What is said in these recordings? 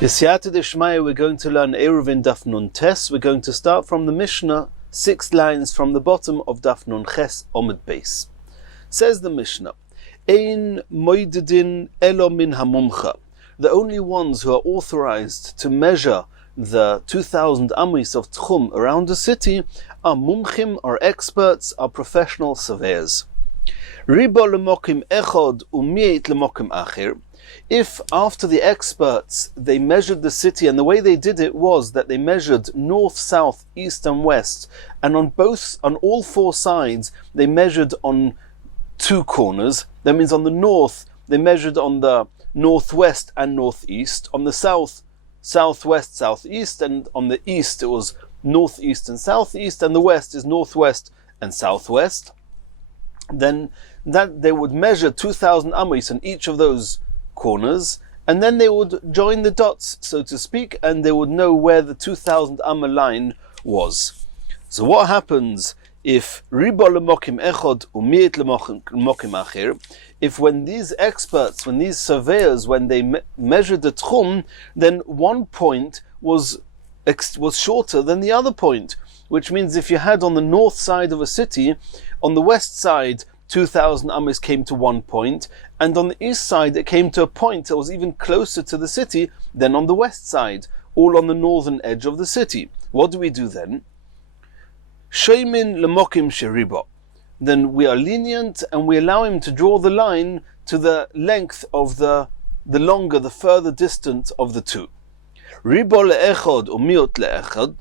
B'siyata d'shmaya, we're going to learn Eirovin Daf Nun Tes. We're going to start from the Mishnah, 6 lines from the bottom of Daf Nun Ches Omid Beis. Says the Mishnah, Ein moidedin elo min hamumcha. The only ones who are authorized to measure the 2,000 amis of tchum around a city are mumchim, are experts, are professional surveyors. Ribo lemokim echod umiet lemokim achir. If after the experts they measured the city, and the way they did it was that they measured north, south, east and west, and on all 4 sides they measured on 2 corners. That means on the north they measured on the northwest and northeast, on the south, southwest, southeast, and on the east it was northeast and southeast, and the west is northwest and southwest. Then that they would measure 2,000 amis on each of those corners, and then they would join the dots, so to speak, and they would know where the 2,000 amma line was. So what happens if ribo lemokim echod umiet lemokim achir? If when these experts, when these surveyors, when they measured the tchum, then one point was shorter than the other point, which means if you had on the north side of a city, on the west side 2,000 amis came to 1 point, and on the east side it came to a point that was even closer to the city than on the west side, all on the northern edge of the city. What do we do then? Sheimin lemokim sheribo. Then we are lenient and we allow him to draw the line to the length of the longer, the further distance of the two. Ribo le'echod or miot le'echod.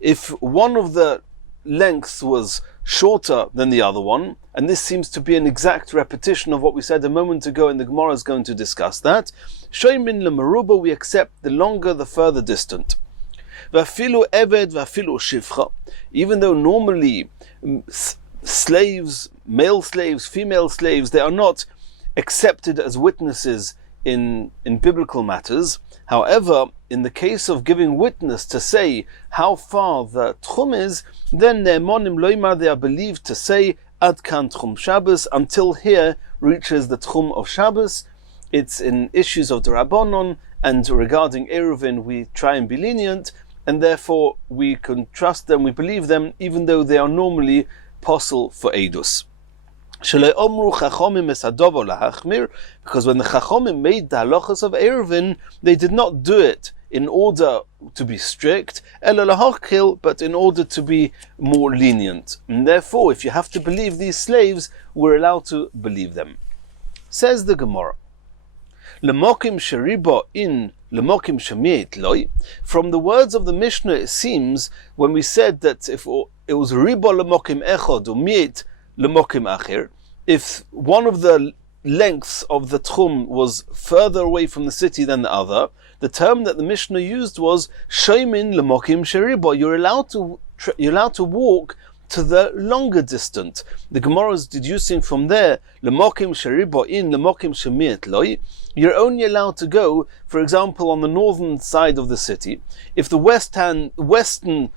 If one of the lengths was shorter than the other one, and this seems to be an exact repetition of what we said a moment ago, and the Gemara is going to discuss that. Shoimin lemaruba, we accept the longer, the further distant. Vafilu eved, vafilu shifcha. Even though normally slaves, male slaves, female slaves, they are not accepted as witnesses in biblical matters. However, in the case of giving witness to say how far the tchum is, then ne'emonim loimar, they are believed to say ad kan tchum Shabbos, until here reaches the tchum of Shabbos. It's in issues of the Rabbanon, and regarding Eirovin we try and be lenient, and therefore we can trust them, we believe them, even though they are normally possible for Eidus. Because when the Chachomim made the halachas of Eirovin, they did not do it in order to be strict, but in order to be more lenient. And therefore, if you have to believe these slaves, we're allowed to believe them. Says the Gemara, Lemokim sheribo in lemokim shemiet loy. From the words of the Mishnah, it seems, when we said that if it was ribo lemokim echod or miet lemokim achir, if one of the lengths of the tchum was further away from the city than the other, the term that the Mishnah used was shoimin lemokim sheribo. You're allowed to walk to the longer distance. The Gemara is deducing from there lemokim sheribo in lemokim shemiet loy. You're only allowed to go, for example, on the northern side of the city. If the western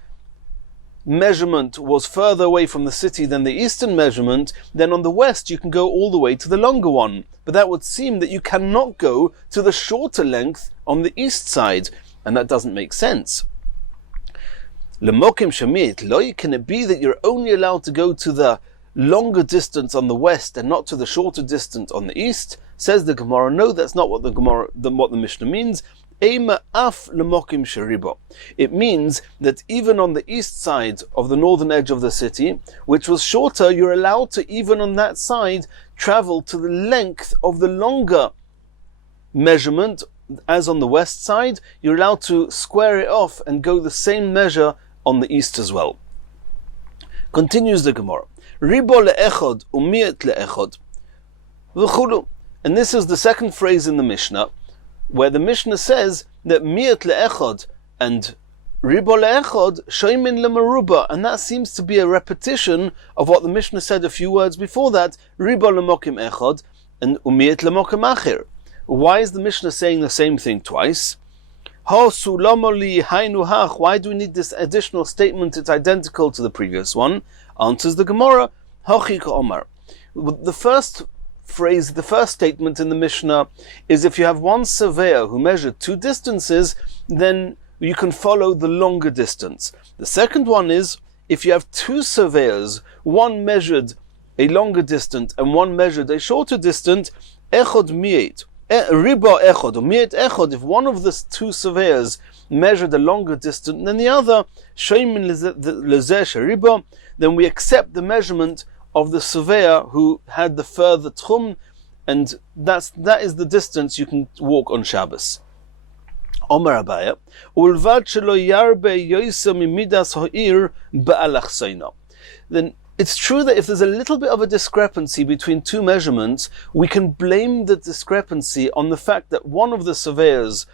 measurement was further away from the city than the eastern measurement, then on the west you can go all the way to the longer one. But that would seem that you cannot go to the shorter length on the east side, and that doesn't make sense. Lemokim shemiet loy, can it be that you're only allowed to go to the longer distance on the west and not to the shorter distance on the east? Says the Gemara, no, that's not what what the Mishnah means. Eima af lemokim sheribo. It means that even on the east side of the northern edge of the city, which was shorter, you're allowed to, even on that side, travel to the length of the longer measurement as on the west side. You're allowed to square it off and go the same measure on the east as well. Continues the Gemara, ribo le'echod umiet le'echod v'chulu. And this is the second phrase in the Mishnah, where the Mishnah says that mi'at le'echod and ribo le'echod shoimin lemaruba, and that seems to be a repetition of what the Mishnah said a few words before that, ribo lemokim echod and umi'at lemokim achir. Why is the Mishnah saying the same thing twice? Why do we need this additional statement? It's identical to the previous one. Answers the Gemara, Hochik Omar. The first phrase, the first statement in the Mishnah, is if you have one surveyor who measured two distances, then you can follow the longer distance. The second one is, if you have two surveyors, one measured a longer distance and one measured a shorter distance, echod miet, riba echod, or miet echod, if one of the two surveyors measured a longer distance than the other, sheimin lezeh sheriba, then we accept the measurement of the surveyor who had the further tchum, and that is the distance you can walk on Shabbos. Omer Abaya, ulvad shelo yarbe yoisa mimidas ha'ir ba'alachseina. Then it's true that if there's a little bit of a discrepancy between two measurements, we can blame the discrepancy on the fact that one of the surveyors,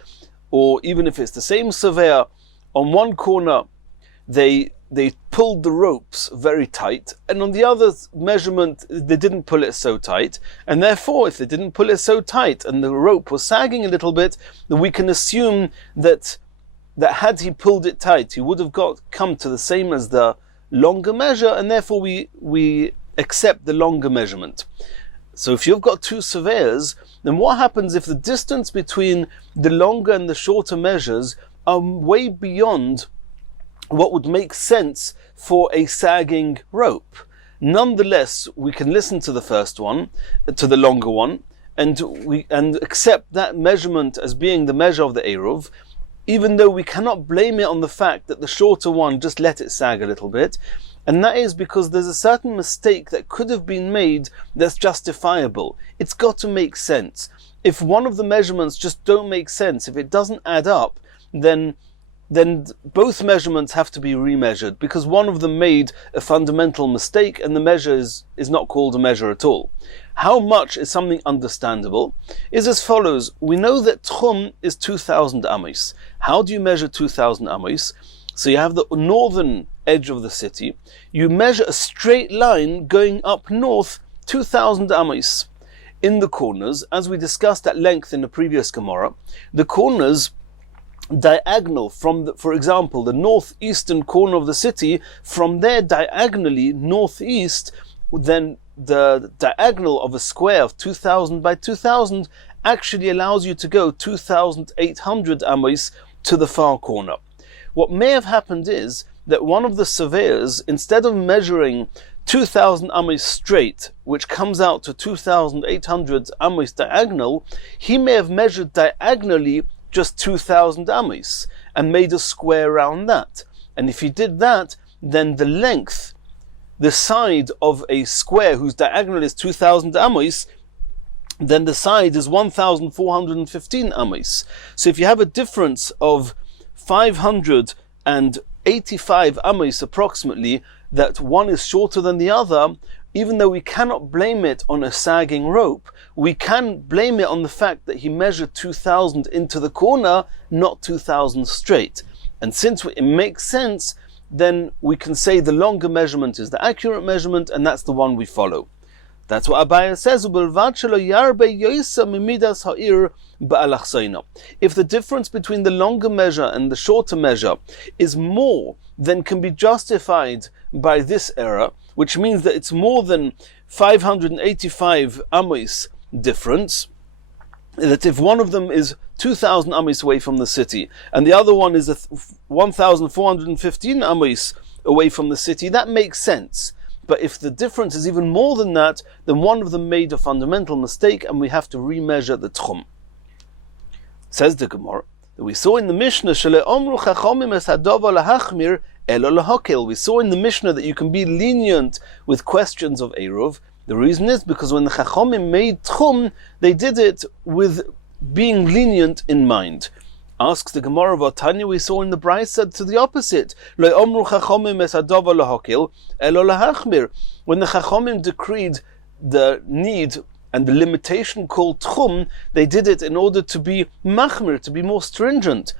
or even if it's the same surveyor, on one corner they pulled the ropes very tight, and on the other measurement they didn't pull it so tight, and therefore if they didn't pull it so tight and the rope was sagging a little bit, then we can assume that had he pulled it tight he would have come to the same as the longer measure, and therefore we accept the longer measurement. So if you've got two surveyors, then what happens if the distance between the longer and the shorter measures are way beyond what would make sense for a sagging rope? Nonetheless, we can listen to the first one, to the longer one, and accept that measurement as being the measure of the Eruv, even though we cannot blame it on the fact that the shorter one just let it sag a little bit. And that is because there's a certain mistake that could have been made that's justifiable. It's got to make sense. If one of the measurements just don't make sense, if it doesn't add up, then both measurements have to be remeasured, because one of them made a fundamental mistake and the measure is not called a measure at all. How much is something understandable is as follows. We know that tchum is 2,000 amos. How do you measure 2,000 amos? So you have the northern edge of the city. You measure a straight line going up north 2,000 amos. In the corners, as we discussed at length in the previous Gemara, the corners diagonal from for example, the northeastern corner of the city, from there diagonally northeast, then the diagonal of a square of 2,000 by 2,000 actually allows you to go 2,800 amos to the far corner. What may have happened is that one of the surveyors, instead of measuring 2,000 amos straight, which comes out to 2,800 amos diagonal, he may have measured diagonally just 2,000 amos and made a square around that. And if he did that, then the length, the side of a square whose diagonal is 2,000 amos, then the side is 1,415 amos. So if you have a difference of 585 amos approximately, that one is shorter than the other, even though we cannot blame it on a sagging rope, we can blame it on the fact that he measured 2,000 into the corner, not 2,000 straight. And since it makes sense, then we can say the longer measurement is the accurate measurement, and that's the one we follow. That's what Abaya says. If the difference between the longer measure and the shorter measure is more than can be justified by this error, which means that it's more than 585 amos difference, that if one of them is 2,000 amos away from the city and the other one is 1,415 amos away from the city, that makes sense. But if the difference is even more than that, then one of them made a fundamental mistake and we have to remeasure the tchum. Says the Gemara that we saw in the Mishnah, we saw in the Mishnah that you can be lenient with questions of Eruv. The reason is because when the Chachomim made tchum, they did it with being lenient in mind. Asks the Gemara of Tanya, we saw in the Brisa to the opposite. When the Chachomim decreed the need and the limitation called tchum, they did it in order to be machmir, to be more stringent.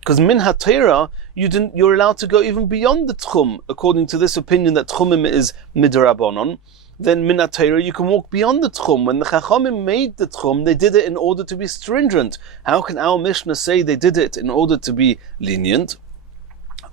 Because min ha-Torah, you're allowed to go even beyond the tchum, according to this opinion that tchumim is midrabanon. Then min ha-Torah, you can walk beyond the tchum. When the Chachamim made the tchum, they did it in order to be stringent. How can our Mishnah say they did it in order to be lenient?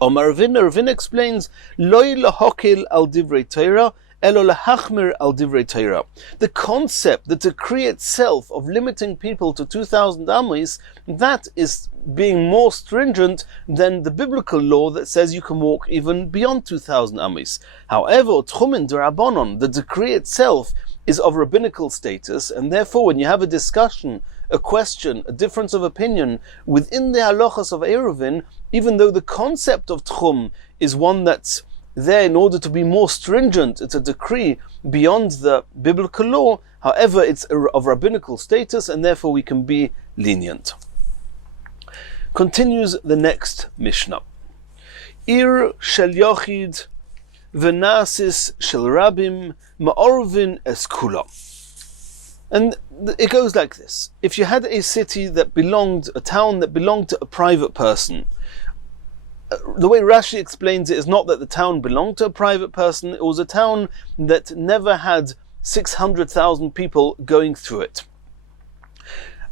Yirvin explains, Loi lahokil al divrei Torah, elo lehachmir al divrei Torah. The concept, the decree itself of limiting people to 2,000 amis, that is being more stringent than the biblical law that says you can walk even beyond 2,000 amis. However, tchumin d'Rabbanon, the decree itself is of rabbinical status, and therefore when you have a discussion, a question, a difference of opinion within the halachas of Eirovin, even though the concept of tchum is one that's there in order to be more stringent, it's a decree beyond the biblical law, however it's of rabbinical status and therefore we can be lenient. Continues the next Mishnah. Ir shel yochid v'nasis shel rabim ma'orvin es kula. And it goes like this. If you had a city that belonged, a town that belonged to a private person, the way Rashi explains it is not that the town belonged to a private person, it was a town that never had 600,000 people going through it.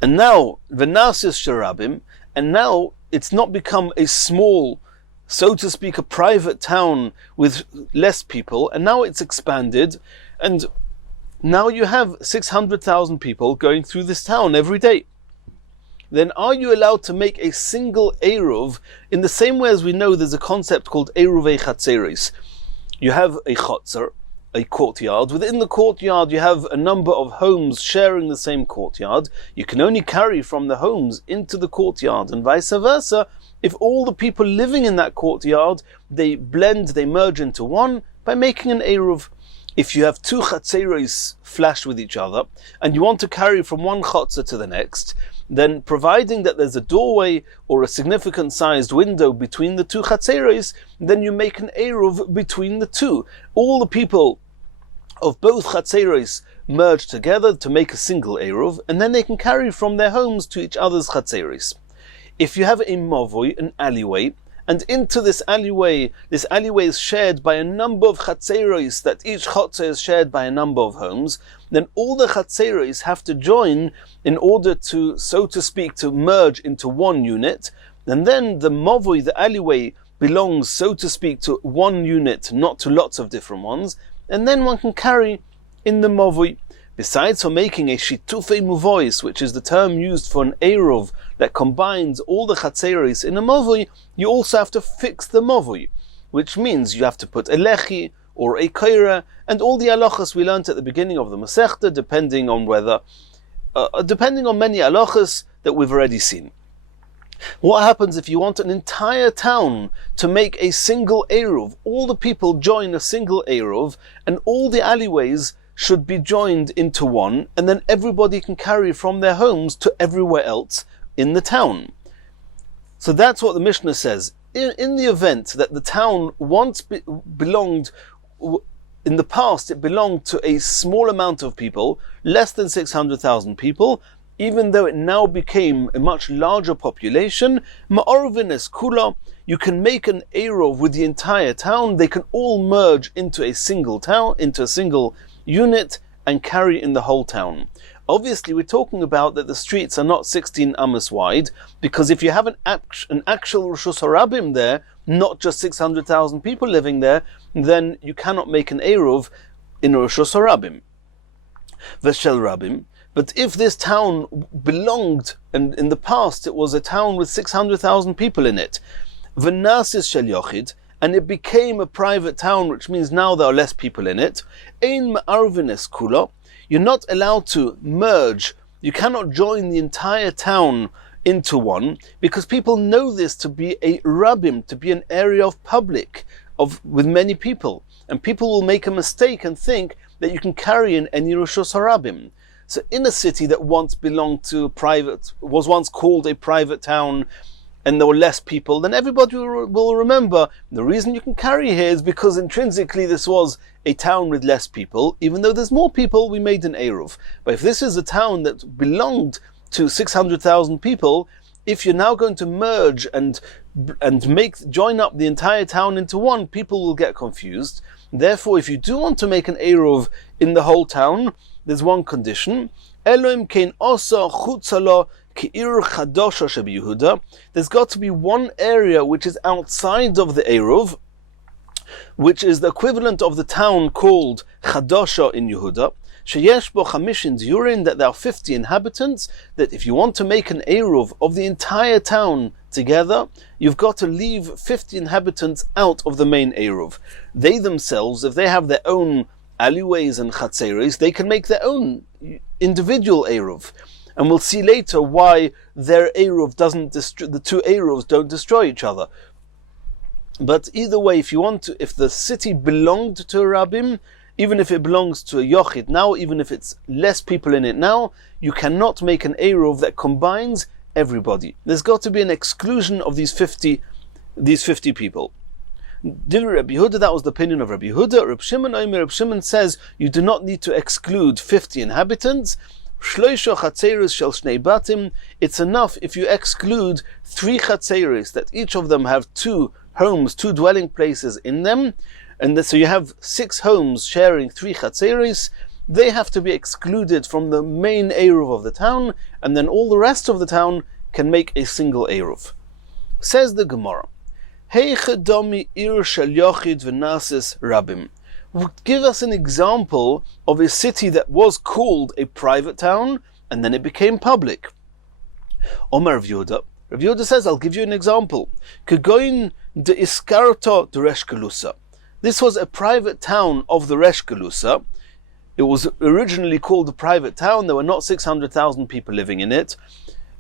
And now, v'nasis shel rabim, and now it's not become a small, so to speak, a private town with less people, and now it's expanded, and now you have 600,000 people going through this town every day. Then are you allowed to make a single Eruv in the same way as we know there's a concept called Eruvei Chatzeris? You have a Chatzer, a courtyard. Within the courtyard you have a number of homes sharing the same courtyard. You can only carry from the homes into the courtyard, and vice versa. If all the people living in that courtyard, they blend, they merge into one by making an Eruv. If you have two chatzeros flash with each other, and you want to carry from one chatzer to the next, then providing that there's a doorway or a significant sized window between the two chatzeros, then you make an eruv between the two. All the people of both chatzeros merge together to make a single eruv, and then they can carry from their homes to each other's chatzeros. If you have a mavoi, an alleyway, and into this alleyway is shared by a number of chatzeros, that each chatzer is shared by a number of homes, then all the chatzeros have to join in order to, so to speak, to merge into one unit, and then the mavoi, the alleyway, belongs, so to speak, to one unit, not to lots of different ones, and then one can carry in the mavoi. Besides for making a shitufei muvois, which is the term used for an eruv that combines all the chatzeros in a mavoi, you also have to fix the mavoi, which means you have to put a lechi or a kaira, and all the halachas we learnt at the beginning of the Masechta, depending on many halachas that we've already seen. What happens if you want an entire town to make a single eruv? All the people join a single eruv, and all the alleyways should be joined into one, and then everybody can carry from their homes to everywhere else in the town. So that's what the Mishnah says. In the event that the town once belonged, in the past it belonged to a small amount of people, less than 600,000 people, even though it now became a much larger population, ma'orvin es kula, you can make an eruv with the entire town. They can all merge into a single town, into a single unit, and carry in the whole town. Obviously we're talking about that the streets are not 16 amos wide, because if you have an actual Rishus Harabim there, not just 600,000 people living there, then you cannot make an eruv in Rishus Harabim. V'shel Rabim. But if this town belonged, and in the past it was a town with 600,000 people in it, v'nasis shel yochid, and it became a private town, which means now there are less people in it, ein ma'arvin es kula, you're not allowed to merge, you cannot join the entire town into one, because people know this to be a rabim, to be an area of public, with many people, and people will make a mistake and think that you can carry in any Rishus Harabim. So in a city that once belonged to was once called a private town, and there were less people, then everybody will remember the reason you can carry here is because intrinsically this was a town with less people. Even though there's more people, we made an eruv. But if this is a town that belonged to 600,000 people, if you're now going to merge and join up the entire town into one, people will get confused. Therefore, if you do want to make an eruv in the whole town, there's one condition. Elohim kein osa chutzala. There's got to be one area which is outside of the eruv, which is the equivalent of the town called Chadosha in Yehuda, sheyesh bo 50 diurin, that there are 50 inhabitants, that if you want to make an Eruv of the entire town together, you've got to leave 50 inhabitants out of the main Eruv. They themselves, if they have their own alleyways and chatzeres, they can make their own individual Eruv. And we'll see later why their Eruv the two Eruvs don't destroy each other. But either way, if the city belonged to a Rabbim, even if it belongs to a Yochid now, even if it's less people in it now, you cannot make an Eruv that combines everybody. There's got to be an exclusion of these 50 people. Rabbi Yehuda, that was the opinion of Rabbi Yehuda. Reb Shimon says you do not need to exclude 50 inhabitants. It's enough if you exclude 3 chatzeres, that each of them have 2 homes, 2 dwelling places in them, and so you have 6 homes sharing 3 chatzeres. They have to be excluded from the main Eruv of the town, and then all the rest of the town can make a single Eruv. Says the Gemara, Heichedomi ir shel yochid v'nasis rabim. Give us an example of a city that was called a private town and then it became public. Omar Rav Yehuda says, I'll give you an example. Kegoin de iskarto de Resh Kelusa. This was a private town of the Resh Kelusa. It was originally called a private town. There were not 600,000 people living in it.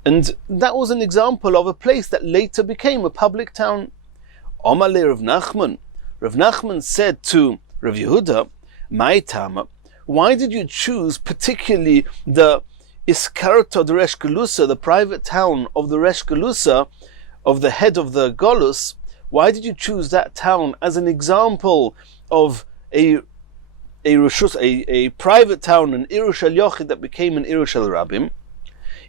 And that was an example of a place that later became a public town. Omar le Rav Nachman. Rav Nachman said to Rav Yehuda, "My Tama, why did you choose particularly the Iskarta de Resh Kelusa, the private town of the Resh Kelusa, of the head of the Golus? Why did you choose that town as an example of a private town, an Iru Shel Yochid that became an Iru Shel Rabbim?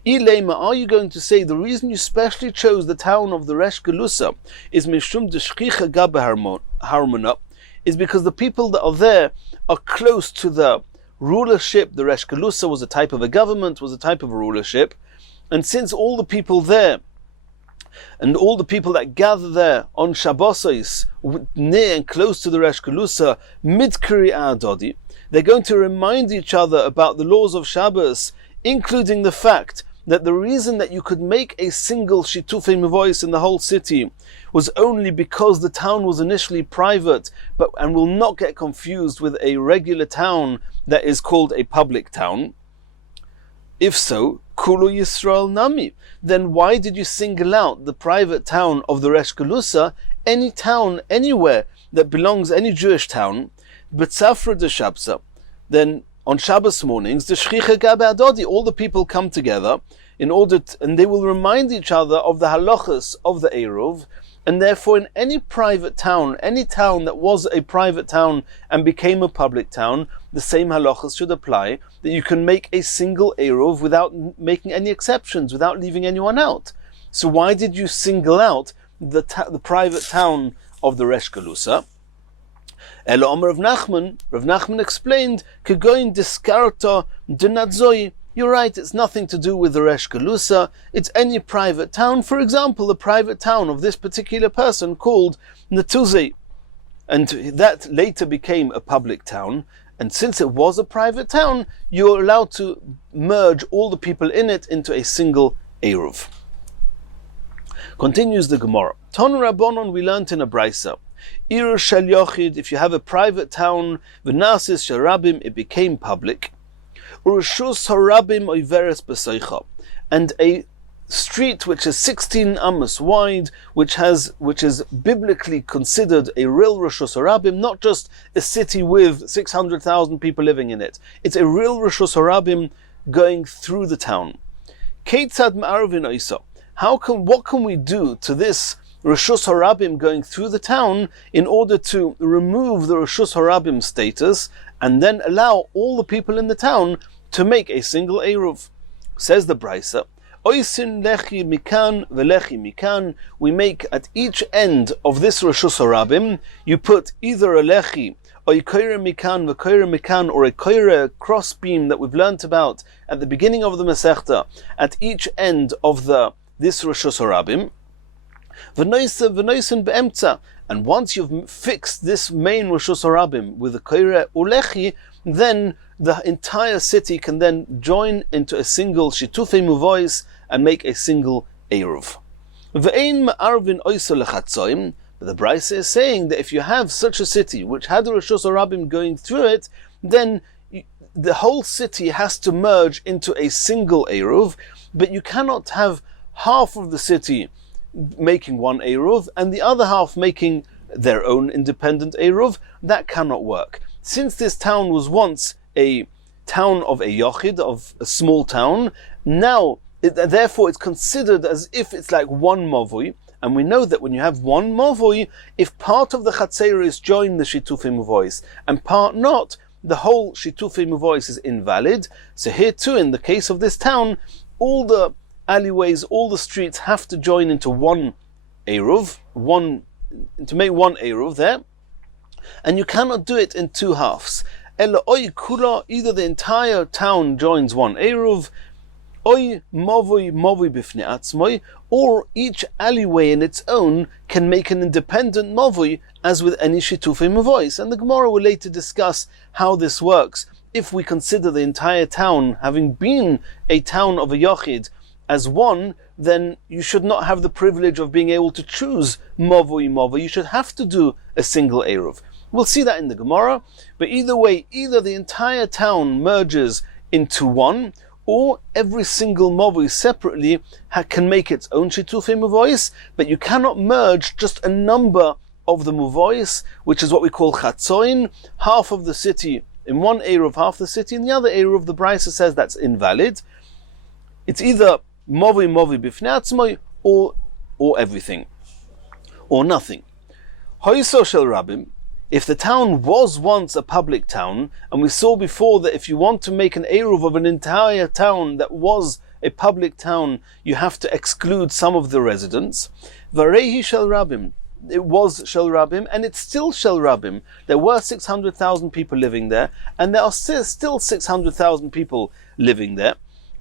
Ilema, are you going to say the reason you specially chose the town of the Resh Kelusa is Mishum de Shchicha Gabe Harmona, is because the people that are there are close to the rulership? The Resh Kelusa was a type of a government, was a type of a rulership, and since all the people there and all the people that gather there on Shabbosos, near and close to the Resh Kelusa, midkari adodi, they're going to remind each other about the laws of Shabbos, including the fact that the reason that you could make a single shitufei mevois in the whole city was only because the town was initially private, and will not get confused with a regular town that is called a public town. If so, Kulu Yisrael Nami, then why did you single out the private town of the Resh Kelusa? Any town, anywhere that belongs, any Jewish town, B'tzafra de Shabsa, then on Shabbos mornings, the Shchicha Gabe Adodi, all the people come together and they will remind each other of the halachas of the Eruv, and therefore in any private town, any town that was a private town and became a public town, the same halachas should apply, that you can make a single Eruv without making any exceptions, without leaving anyone out. So why did you single out the private town of the Resh Kelusa? Elo Omer Rav Nachman explained, Kegoin diskarta de Nadzoi. You're right, it's nothing to do with the Resh Kelusa, it's any private town. For example, the private town of this particular person called Netuzei. And that later became a public town. And since it was a private town, you're allowed to merge all the people in it into a single Eruv. Continues the Gemara. Ton Rabbonon, we learnt in a Brisa. Ir Shel Yochid, if you have a private town, V'nasis Shel Rabbim, it became public. Urshus harabim oiveres b'soicha, and a street which is 16 amos wide, which is biblically considered a real Rishus Harabim, not just a city with 600,000 people living in it. It's a real Rishus Harabim going through the town. Keitzad ma'arvin oisa. What can we do to this Rishus Harabim going through the town in order to remove the Rishus Harabim status and then allow all the people in the town to make a single Eruv? Says the Brisa, Oisin lechi mikan velechi mikan. We make at each end of this Rishus Harabim, you put either a lechi, or a koire mikan, or a koire cross beam that we've learnt about at the beginning of the Masechta, at each end of this Rishus Harabim. V'noisen be'emtza. And once you've fixed this main Rishus Harabim with the koire ulechi, then the entire city can then join into a single shitufei muvois and make a single eruv. Ve'ein ma'arvin oiso lechatzoim. But the Brisa is saying that if you have such a city which had a Rishus Harabim going through it, then the whole city has to merge into a single eruv, but you cannot have half of the city making one eruv and the other half making their own independent eruv. That cannot work. Since this town was once a town of a yochid, of a small town, now therefore it's considered as if it's like one movui. And we know that when you have one movui, if part of the chatzeris join the shitufei muvois and part not, the whole shitufei muvois is invalid. So here too, in the case of this town, all the alleyways, all the streets have to join into one eruv, to make one eruv there, and you cannot do it in two halves. Ela oy kula, either the entire town joins one eruv, oy movui bifnei atzmoi, or each alleyway in its own can make an independent movui, as with any shitufei muvois. And the Gemara will later discuss how this works. If we consider the entire town having been a town of a yochid as one, then you should not have the privilege of being able to choose movui. You should have to do a single eruv. We'll see that in the Gemara. But either way, either the entire town merges into one, or every single movui separately can make its own shitufei muvois, but you cannot merge just a number of the muvois, which is what we call chatzoin, half of the city in one eruv, half the city in the other eruv. The Brisa says that's invalid. It's either movui bifnei atzmoi, or everything, or nothing. Hoiso shel rabim. If the town was once a public town, and we saw before that if you want to make an eruv of an entire town that was a public town, you have to exclude some of the residents. Varehi shel rabim. It was shel rabim, and it's still shel rabim. There were 600,000 people living there, and there are still 600,000 people living there.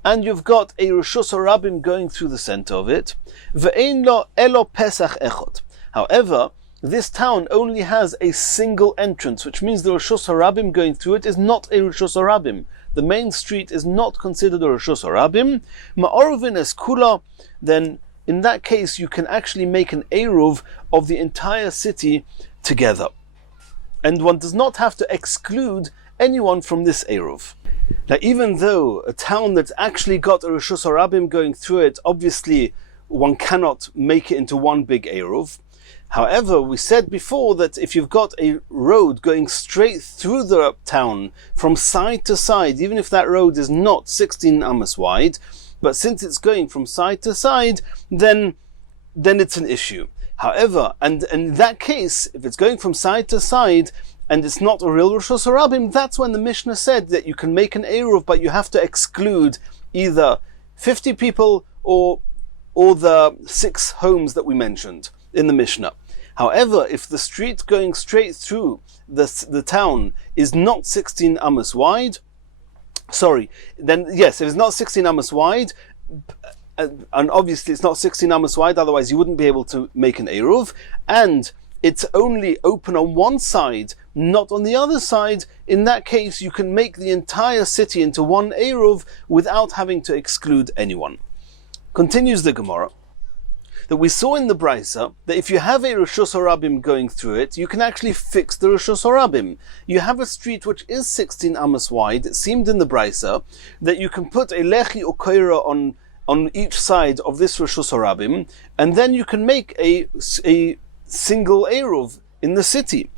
And you've got a Rishus Harabim going through the center of it. Ve'ein lo elo pesach echot. However, this town only has a single entrance, which means the Rishus Harabim going through it is not a Rishus Harabim. The main street is not considered a Rishus Harabim. Ma'orvin es kula, then in that case you can actually make an eruv of the entire city together. And one does not have to exclude anyone from this eruv. Now, even though a town that's actually got a Rishus Harabim going through it, obviously one cannot make it into one big eruv. However, we said before that if you've got a road going straight through the town from side to side, even if that road is not 16 amas wide, but since it's going from side to side, then it's an issue. However, and in that case, if it's going from side to side and it's not a real Rishus Harabim, that's when the Mishnah said that you can make an eruv, but you have to exclude either 50 people or the 6 homes that we mentioned in the Mishnah. However, if the street going straight through the town is not 16 amas wide, then yes, if it's not 16 amas wide, and obviously it's not 16 amas wide, otherwise you wouldn't be able to make an eruv, and it's only open on one side, not on the other side, in that case you can make the entire city into one eruv without having to exclude anyone. Continues the Gemara, that we saw in the Brisa that if you have a Rishus Harabim going through it, you can actually fix the Rishus Harabim. You have a street which is 16 amas wide. It seemed in the Brisa that you can put a lechi or koira on each side of this Rishus Harabim, and then you can make a single eruv in the city.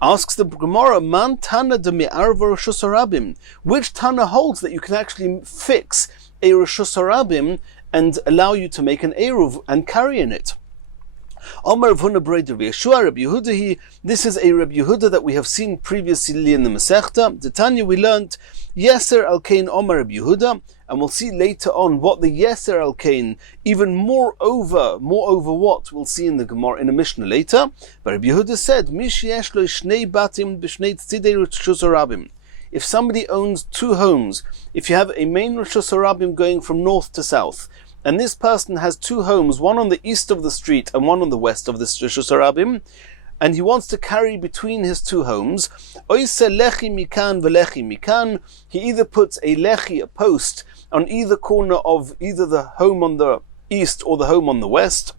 Asks the Gemara, Man Tana de Me'arva Rishus Harabim. Which Tana holds that you can actually fix a Rishus Harabim and allow you to make an eruv and carry in it? Omar V'huna Breder Yeshua Rabbi Yehuda. This is a Rabbi Yehuda that we have seen previously in the Masechta. The Tanya we learned Yeser al Kain Omar Rabbi Yehuda, and we'll see later on what the Yeser al Kain, even more over what we'll see in the Gemara in a Mishnah later. But Rabbi Yehuda said, Mish yesh lo shnei batim b'shnei tzidei Rishus Harabim. If somebody owns 2 homes, if you have a main Rishus Harabim going from north to south, and this person has two homes, one on the east of the street and one on the west of the Reshus Harabim, and he wants to carry between his two homes, oise lechi mikan velechi mikan, he either puts a lechi, a post, on either corner of either the home on the east or the home on the west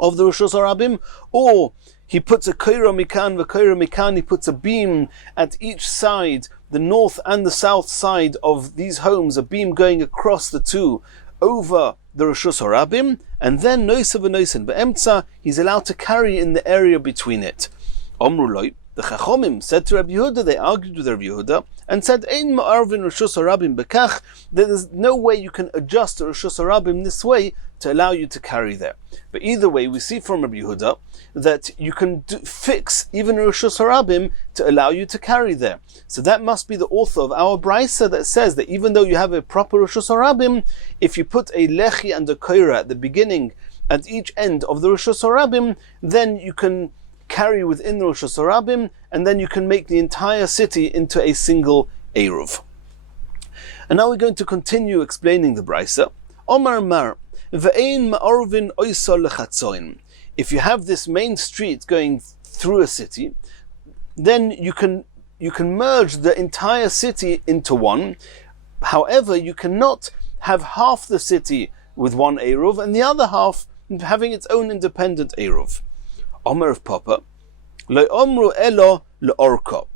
of the Reshus Harabim, or he puts a koira mikan v'koira mikan, he puts a beam at each side, the north and the south side of these homes, a beam going across the two, over the Reshus Harabim, and then noisa v'noisen be'emtza, he's allowed to carry in the area between it. Omru loi, the Chachomim said to Rabbi Yehuda, they argued with Rabbi Yehuda, and said, Ein ma'arvin Reshus Harabim bekach, there's no way you can adjust the Reshus Harabim this way to allow you to carry there. But either way, we see from Rabbi Yehuda that you can fix even Reshus Harabim to allow you to carry there. So that must be the author of our brisa that says that even though you have a proper Reshus Harabim, if you put a lechi and a koira at the beginning, at each end of the Reshus Harabim, then you can carry within the Reshus Harabim, and then you can make the entire city into a single eruv. And now we're going to continue explaining the brisa. Omar mar, ve'ein ma'orvin oisol lechatzoin. If you have this main street going through a city, then you can merge the entire city into one. However, you cannot have half the city with one eruv and the other half having its own independent eruv. Omer of Papa, lo omru elo leorka.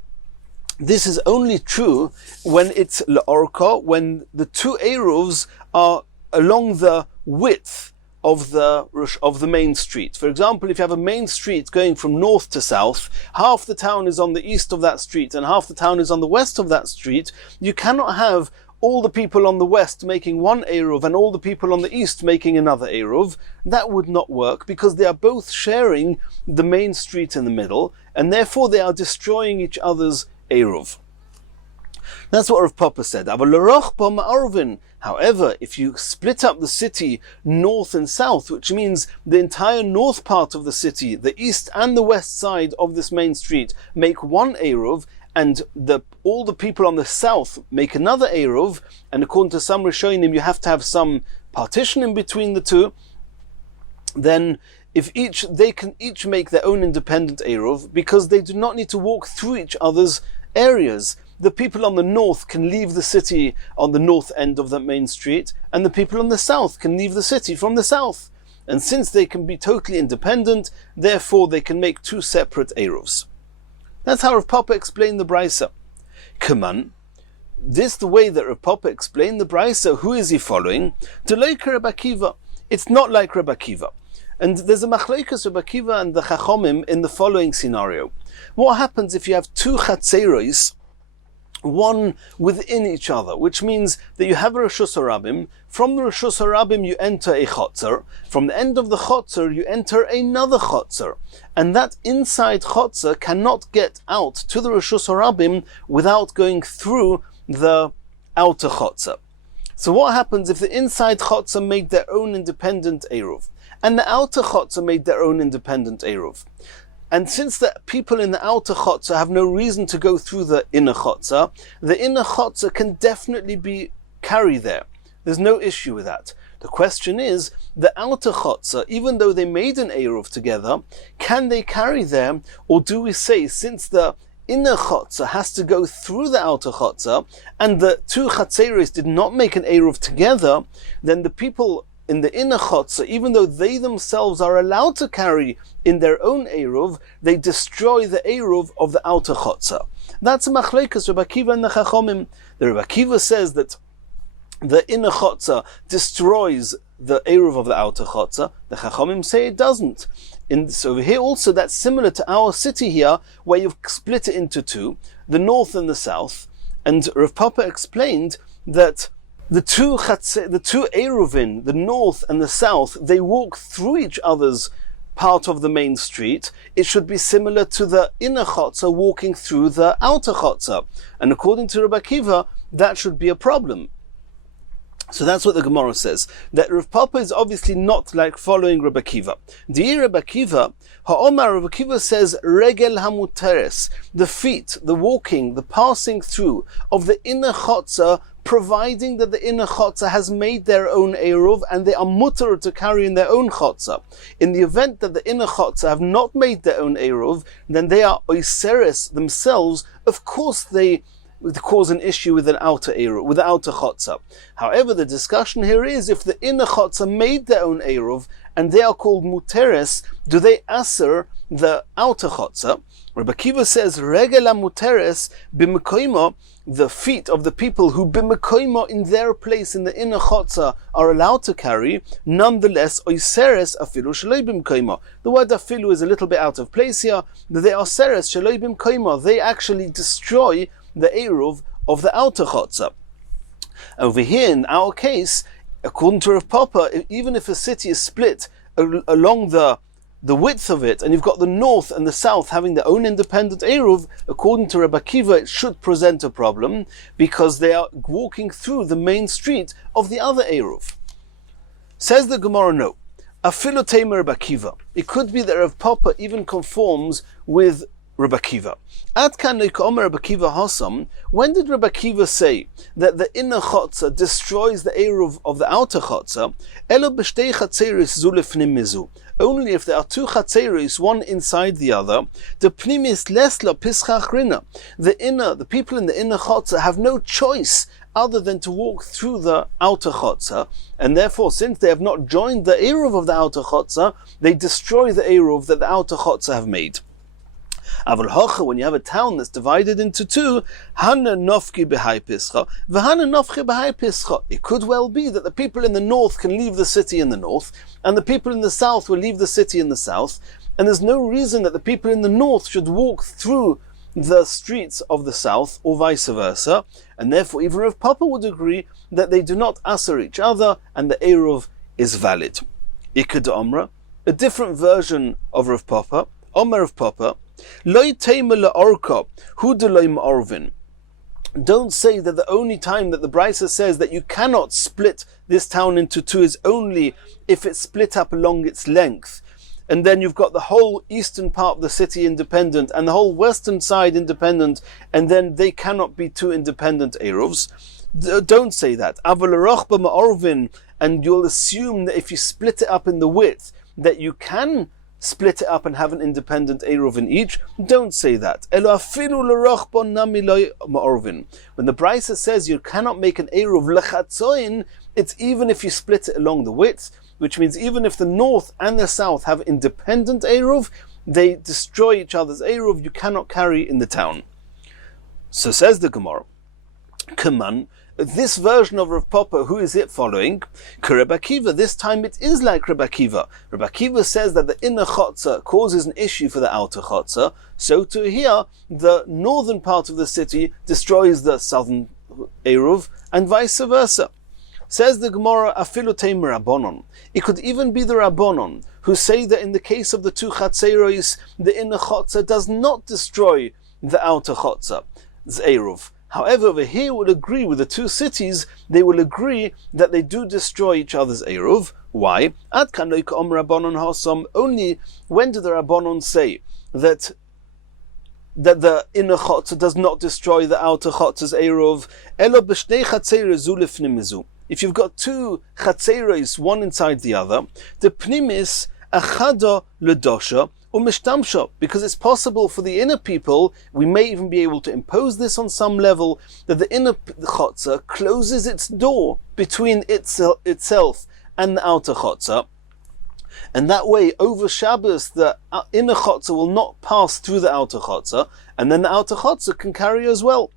This is only true when it's leorka, when the two eruvs are along the width of the main street. For example, if you have a main street going from north to south, half the town is on the east of that street and half the town is on the west of that street, you cannot have all the people on the west making one eruv and all the people on the east making another eruv. That would not work because they are both sharing the main street in the middle, and therefore they are destroying each other's eruv. That's what Rav Papa said. However, if you split up the city north and south, which means the entire north part of the city, the east and the west side of this main street, make one eruv, and all the people on the south make another eruv, and according to some Rishonim, you have to have some partition in between the two, then they can each make their own independent eruv, because they do not need to walk through each other's areas. The people on the north can leave the city on the north end of that main street, and the people on the south can leave the city from the south. And since they can be totally independent, therefore they can make two separate eruvs. That's how Rav Papa explained the brisa. Kaman, this the way that Rav Papa explained the brisa. Who is he following? Deloika Rabbi Akiva. It's not like Rabbi Akiva. And there's a machlokes Rabbi Akiva and the Chachomim in the following scenario. What happens if you have two chatzeros, one within each other, which means that you have a Reshus Harabim. From the Reshus Harabim you enter a chotzer. From the end of the chotzer you enter another chotzer, and that inside chotzer cannot get out to the Reshus Harabim without going through the outer chotzer. So what happens if the inside chotzer made their own independent eruv, and the outer chotzer made their own independent eruv? And since the people in the outer chotzer have no reason to go through the inner chotzer can definitely be carry there. There's no issue with that. The question is, the outer chotzer, even though they made an eruv together, can they carry there? Or do we say, since the inner chotzer has to go through the outer chotzer, and the two chatzeros did not make an eruv together, then the people in the inner chotzer, even though they themselves are allowed to carry in their own eruv, they destroy the eruv of the outer chotzer. That's a machlokes Rabbi Akiva and the Chachomim. The Rabbi Akiva says that the inner chotzer destroys the eruv of the outer chotzer. The Chachomim say it doesn't. So over here also, that's similar to our city here, where you've split it into two, the north and the south. And Rav Papa explained that the two Eirovin, the north and the south, they walk through each other's part of the main street. It should be similar to the inner chotzer walking through the outer chotzer. And according to Rabbi Akiva, that should be a problem. So that's what the Gemara says. That Rav Papa is obviously not like following Rabbi Akiva. Di Rabbi Akiva, Ha'omar Rabbi Akiva says, Regel hamuteres, the feet, the walking, the passing through of the inner chotzer, providing that the inner chotzer has made their own eruv and they are mutter to carry in their own chotzer. In the event that the inner chotzer have not made their own eruv, then they are oiseres themselves. Of course they cause an issue with an outer eruv, with the outer chotzer. However, the discussion here is if the inner chotzer made their own eruv and they are called muteres, do they aser the outer chotzer? Rabbi Akiva says, Regela muteres b'mekoimo, the feet of the people who b'mekoimo in their place in the inner chotzer are allowed to carry, nonetheless, oiseres afilu sheloi b'mekoimo. The word afilu is a little bit out of place here. They are seres sheloi b'mekoimo. They actually destroy the eruv of the outer chotzer. Over here, in our case, according to Rav Papa, even if a city is split along the width of it, and you've got the north and the south having their own independent eruv, according to Rabbi Akiva, it should present a problem because they are walking through the main street of the other eruv. Says the Gemara, no. Afilu teima Rabbi Akiva. It could be that Rav Papa even conforms with Rabbi Akiva. Adkan le'ka'omer Rabbi Akiva hasam. When did Rabbi Akiva say that the inner chotzer destroys the eruv of the outer chotzer? Elo b'shtei chatzeris zu lefnim mizu. Only if there are two chatzeris, one inside the other. The pnimis lesla pischach rina. The people in the inner chotzer have no choice other than to walk through the outer chotzer, and therefore, since they have not joined the eruv of the outer chotzer, they destroy the eruv that the outer chotzer have made. Aval hocha, when you have a town that's divided into two, hana nofki b'hai pischa, v'hana nofki b'hai pischa. It could well be that the people in the north can leave the city in the north, and the people in the south will leave the city in the south, and there's no reason that the people in the north should walk through the streets of the south, or vice versa, and therefore even Rav Papa would agree that they do not aser each other, and the eruv is valid. Ikad Omra, a different version of Rav Papa, Omer Rav Papa, Loi teima le'orka, hu de loi ma'orvin. Don't say that the only time that the Brisa says that you cannot split this town into two is only if it's split up along its length. And then you've got the whole eastern part of the city independent and the whole western side independent, and then they cannot be two independent eruvs. Don't say that. Aval rochba ma'orvin, and you'll assume that if you split it up in the width, that you can split it up and have an independent eruv in each. Don't say that. When the Brisa says you cannot make an eruv lechatzoin, it's even if you split it along the width, which means even if the north and the south have independent eruv, they destroy each other's eruv. You cannot carry in the town. So says the Gemara, Kaman, this version of Rav Papa, who is it following? Rabbi Akiva. This time it is like Rabbi Akiva. Rabbi Akiva says that the inner chotzer causes an issue for the outer chotzer. So to here, the northern part of the city destroys the southern eruv, and vice versa. Says the Gemara, afilu teim rabbonon. It could even be the rabbonon who say that in the case of the two chatzeros, the inner chotzer does not destroy the outer chotzer, the eruv. However, over here will agree with the two cities, they will agree that they do destroy each other's eruv. Why? Only when do the Rabbanon say that the inner chotzer does not destroy the outer chotzer's eruv? If you've got two chatzeros, one inside the other, the pnimis achada ledosha, because it's possible for the inner people, we may even be able to impose this on some level, that the inner chotzer closes its door between itself and the outer chotzer, and that way over Shabbos the inner chotzer will not pass through the outer chotzer, and then the outer chotzer can carry as well.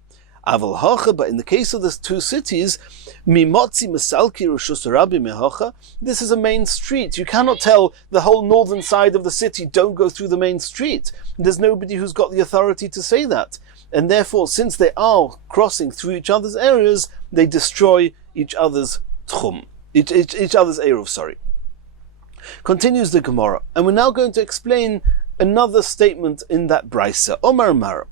Aval hacha, but in the case of the two cities, mimotzi mesalki rishus rabbi mehacha, this is a main street. You cannot tell the whole northern side of the city, don't go through the main street. There's nobody who's got the authority to say that. And therefore, since they are crossing through each other's areas, they destroy each other's tchum, each other's eruv, sorry. Continues the Gemara, and we're now going to explain another statement in that brisa. Omar Mara.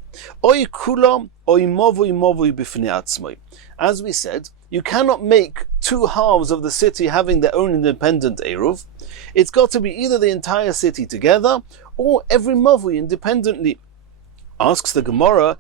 Oy kula, oy movoi movoi b'fnei atzmoi. As we said, you cannot make two two halves of the city having their own independent Eruv. It's got to be either the entire city together or every Mavui independently. Asks the Gemara,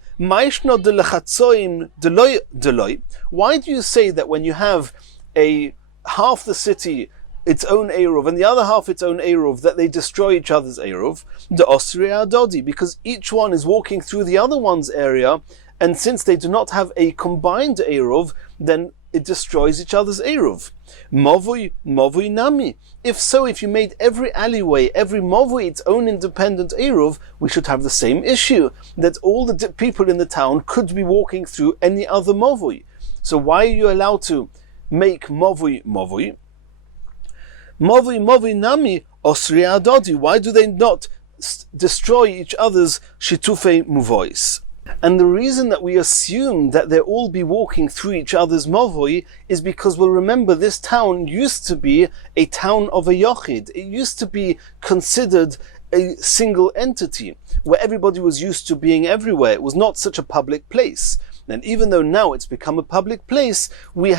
why do you say that when you have a half the city its own Eruv and the other half its own Eruv, that they destroy each other's Eruv? The Osri Adodi, because each one is walking through the other one's area, and since they do not have a combined Eruv, then it destroys each other's Eruv. Mavui nami. If so, if you made every alleyway, every Mavui its own independent Eruv, we should have the same issue, that all the people in the town could be walking through any other Mavui. So why are you allowed to make Mavui? Mavui nami osri adodi. Why do they not destroy each other's shitufei muvois? And the reason that we assume that they'll all be walking through each other's mavoi is because, well, remember, this town used to be a town of a yochid. It used to be considered a single entity where everybody was used to being everywhere. It was not such a public place. And even though now it's become a public place, we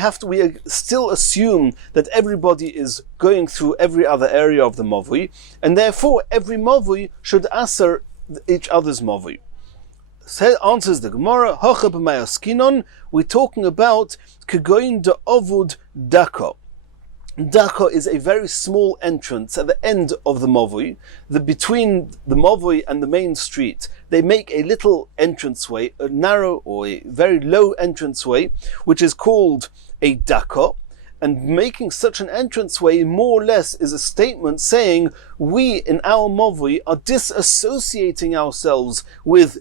still assume that everybody is going through every other area of the mavoi, and therefore every mavoi should answer each other's mavoi. Answers the Gemara, we're talking about Kegoin de Ovud Dako. Dako is a very small entrance at the end of the Mavoi. Between the Mavoi and the main street, they make a little entranceway, a narrow or a very low entranceway, which is called a Dako. And making such an entranceway more or less is a statement saying we in our Mavoi are disassociating ourselves with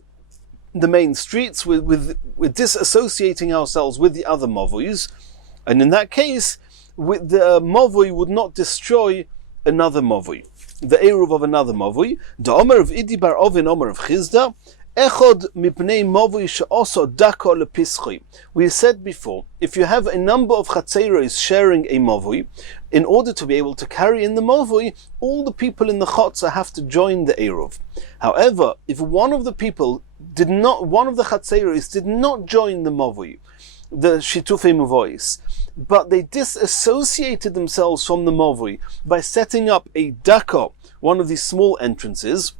the main streets, we're disassociating ourselves with the other Mavois, and in that case, the Mavoi would not destroy another Mavoi, the Eruv of another Mavoi. The Omer of Idi bar Ovin, Omer of Chizda, Echod mipnei Mavoi she'oso dako lepischoi. We said before, if you have a number of Chatzeros sharing a Mavoi, in order to be able to carry in the Mavoi, all the people in the Chatzah have to join the Eruv. However, if one of the Chatzeros did not join the Mavoi, the Shitufei Mavois, but they disassociated themselves from the Mavoi by setting up a Daka, one of these small entrances,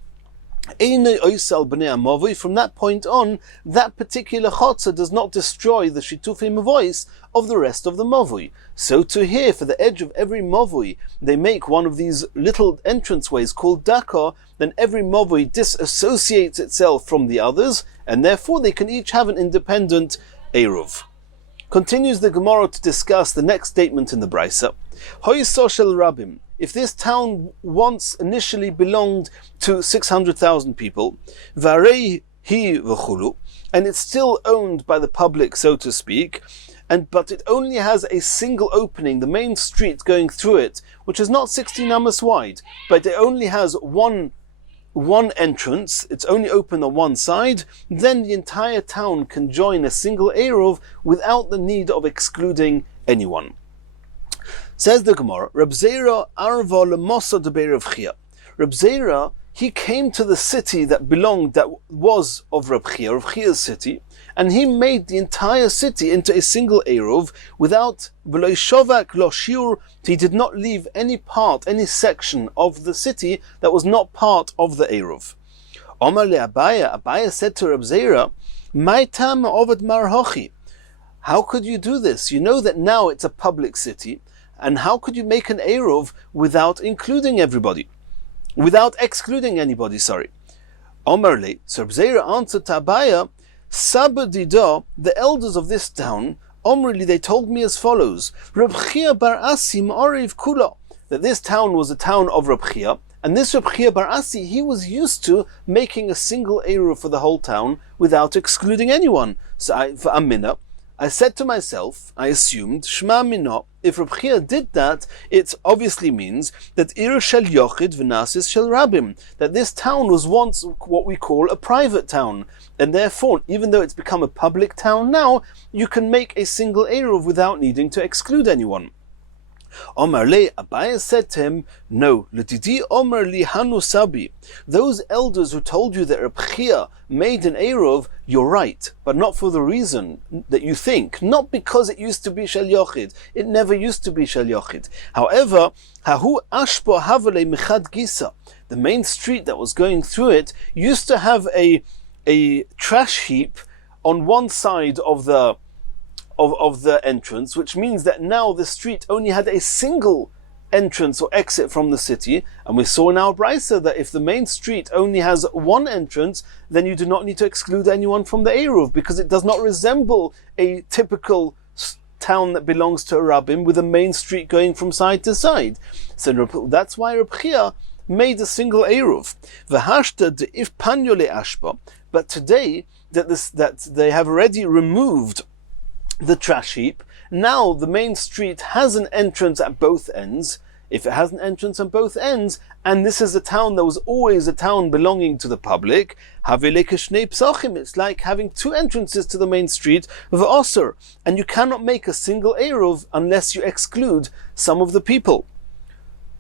from that point on, that particular Chatzah does not destroy the Shitufei Mavois of the rest of the Mavoi. So to here, for the edge of every Mavoi, they make one of these little entranceways called Daka, then every Mavoi disassociates itself from the others, and therefore they can each have an independent Eruv. Continues the Gemara to discuss the next statement in the Brisa. Hoyso shel Rabim. If this town once initially belonged to 600,000 people, varei hi v'chulu, and it's still owned by the public, so to speak, but it only has a single opening, the main street going through it, which is not 60 namas wide, but it only has one entrance, it's only open on one side, then the entire town can join a single Eruv without the need of excluding anyone. Says the Gemara, Reb Zera arva lemosa de Rav Chia. Reb Zera, he came to the city that was of Reb Chia, Rav Chia's city, and he made the entire city into a single Eruv without v'lo shovak lo shiur. He did not leave any section of the city that was not part of the Eruv. Omar le Abaya said to Reb Zera, "My tam oved mar hochi. How could you do this? You know that now it's a public city, and how could you make an Eruv without excluding anybody? Sorry." Omar le, so Reb Zera answered to Abaya, Sabadida, the elders of this town, Omrili, they told me as follows: Reb Chia bar Asi ma'ariv kula, that this town was a town of Reb Chia, and this Reb Chia bar Asi, he was used to making a single Eruv for the whole town without excluding anyone. So I said to myself, I assumed, Shma Mina, if Reb Chia did that, it obviously means that Ir shel Yochid v'Nasis shel Rabim, that this town was once what we call a private town, and therefore, even though it's become a public town now, you can make a single Eruv without needing to exclude anyone. Omar le, Abaye said to him, no, Ledidi Omar li hanu sabi. Those elders who told you that Reb Chia made an Eruv, you're right, but not for the reason that you think. Not because it used to be Shel Yochid. It never used to be Shel Yochid. However, Hahu Ashpo Havale Michad Gisa, the main street that was going through it, used to have a trash heap on one side of the entrance, which means that now the street only had a single entrance or exit from the city. And we saw in our brisa that if the main street only has one entrance, then you do not need to exclude anyone from the Eruv, because it does not resemble a typical town that belongs to a rabbin with a main street going from side to side. So that's why Reb Chia made a single Eruv. V'hashta if panyole ashpa. But today that they have already removed the trash heap, now the main street has an entrance at both ends. If it has an entrance on both ends, and this is a town that was always a town belonging to the public, it's like having two entrances to the main street of Osir, and you cannot make a single Eruv unless you exclude some of the people.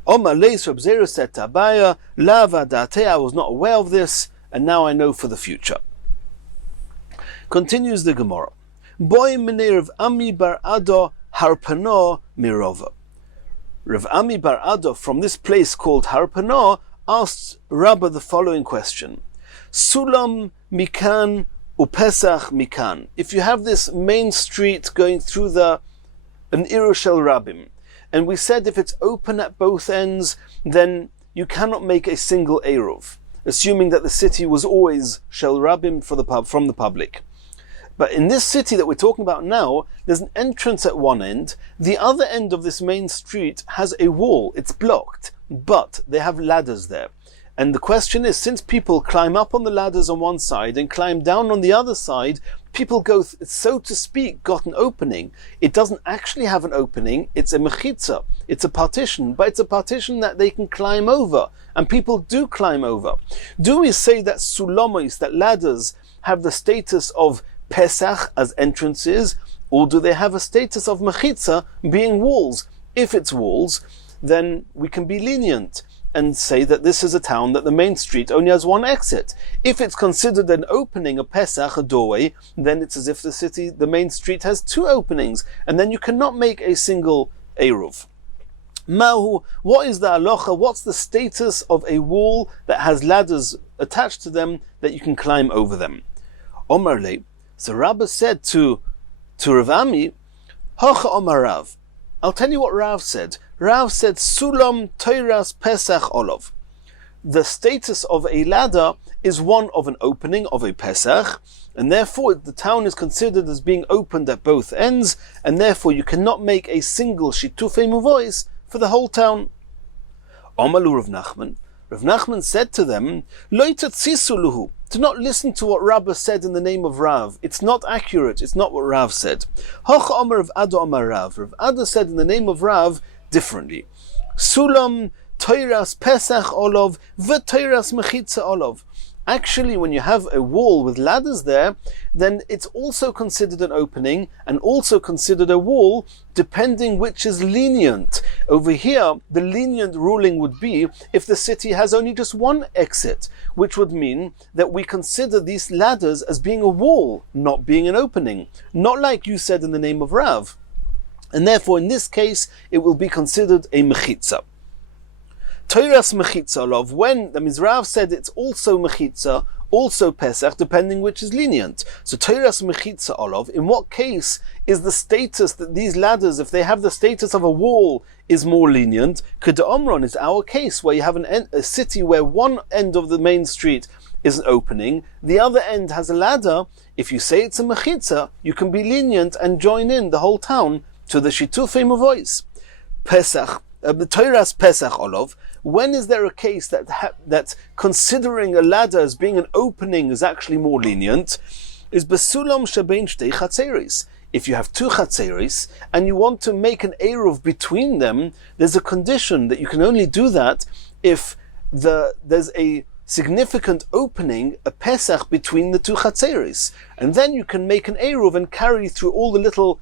Omar Leis Reb Zera said to Abaya, La vadate, I was not aware of this, and now I know for the future. Continues the Gemara. Boy mene Rav Ami bar Ado harpano mirova. Rav Ami bar Ado from this place called Harpano asked Rabbah the following question: Sulam mikan upesach mikan. If you have this main street going through an Iru Shel Rabbim, and we said if it's open at both ends, then you cannot make a single Eruv, assuming that the city was always Shel Rabbim from the public. But in this city that we're talking about now, there's an entrance at one end. The other end of this main street has a wall. It's blocked, but they have ladders there. And the question is, since people climb up on the ladders on one side and climb down on the other side, people go, so to speak, got an opening. It doesn't actually have an opening. It's a mechitza. It's a partition, but it's a partition that they can climb over. And people do climb over. Do we say that sulamos, that ladders, have the status of Pesach as entrances, or do they have a status of mechitza being walls? If it's walls, then we can be lenient and say that this is a town that the main street only has one exit. If it's considered an opening, a Pesach, a doorway, then it's as if the main street has two openings, and then you cannot make a single Eruv. Mahu, what is the halacha? What's the status of a wall that has ladders attached to them that you can climb over them? Omar le. So Rabbah said to Rav Ami, Hocha Omar Rav. I'll tell you what Rav said. Rav said, Sulam Toiras Pesach Olov. The status of a ladder is one of an opening of a Pesach, and therefore the town is considered as being opened at both ends, and therefore you cannot make a single Shitufei Muvois for the whole town. Omalu Rav Nachman. Rav Nachman said to them, Lo tatsisu luhu. Do not listen to what Rabbah said in the name of Rav. It's not accurate. It's not what Rav said. Hocha Omer Rav Ado Omer Rav. Rav Ado said in the name of Rav differently. Sulam Toiras Pesach Olov v'Toiras Mechitza Olov. Actually, when you have a wall with ladders there, then it's also considered an opening and also considered a wall, depending which is lenient. Over here, the lenient ruling would be if the city has only just one exit, which would mean that we consider these ladders as being a wall, not being an opening. Not like you said in the name of Rav. And therefore, in this case, it will be considered a mechitza. Toiras mechitza olov, when the Mizrav said it's also mechitza, also Pesach, depending which is lenient. So Toiras mechitza olov, in what case is the status that these ladders, if they have the status of a wall, is more lenient? Keda Omron is our case, where you have a city where one end of the main street is an opening, the other end has a ladder. If you say it's a mechitza, you can be lenient and join in the whole town to the Shitufei Muvois. Pesach, the Toiras Pesach olov. When is there a case that considering a ladder as being an opening is actually more lenient? Is besulam shabein shtei chatzeris. If you have two chatzeris and you want to make an eruv between them, there's a condition that you can only do that if there's a significant opening, a pesach, between the two chatzeris, and then you can make an eruv and carry through all the little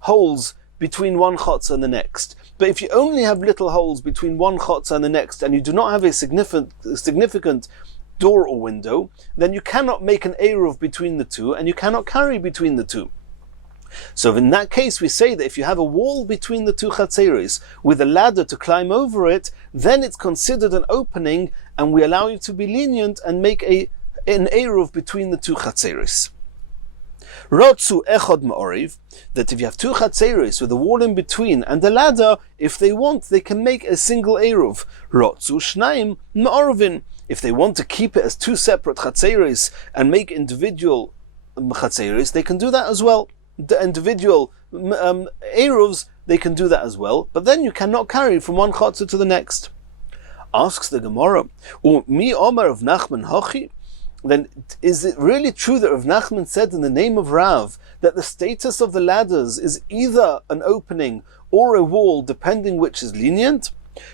holes between one chotzer and the next. But if you only have little holes between one chotzer and the next, and you do not have a significant door or window, then you cannot make an eruv between the two, and you cannot carry between the two. So in that case, we say that if you have a wall between the two chatzeris with a ladder to climb over it, then it's considered an opening, and we allow you to be lenient and make an eruv between the two chatzeris. Rotzu echad ma'oriv, that if you have two chatzeris with a wall in between and a ladder, if they want, they can make a single eruv. Rotzu shnaim ma'orvin, if they want to keep it as two separate chatzeris and make individual chatzeris, they can do that as well. The individual eruvs, they can do that as well, but then you cannot carry from one chotzer to the next. Asks the Gemara, Mi Omar of Nachman Hochi? Then is it really true that Rav Nachman said in the name of Rav that the status of the ladders is either an opening or a wall, depending which is lenient?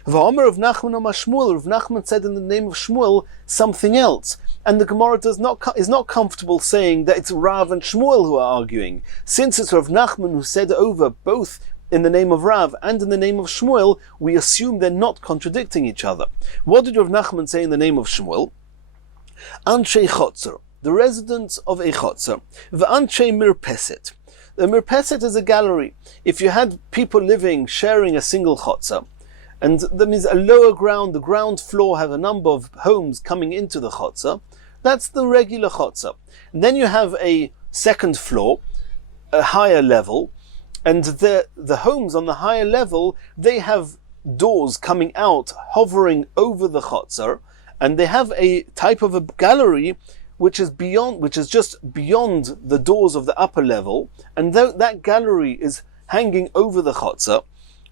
V'Omer of Nachman or Shmuel, Rav Nachman said in the name of Shmuel something else, and the Gemara is not comfortable saying that it's Rav and Shmuel who are arguing, since it's Rav Nachman who said over both in the name of Rav and in the name of Shmuel. We assume they're not contradicting each other. What did Rav Nachman say in the name of Shmuel? Anshe chotzer, the residents of a chotzer. V'anshe mirpeset. The mirpeset is a gallery. If you had people living, sharing a single chotzer, and that means a lower ground, the ground floor have a number of homes coming into the chotzer, that's the regular chotzer. And then you have a second floor, a higher level, and the homes on the higher level, they have doors coming out, hovering over the chotzer, and they have a type of a gallery which is just beyond the doors of the upper level, and that gallery is hanging over the chotzer,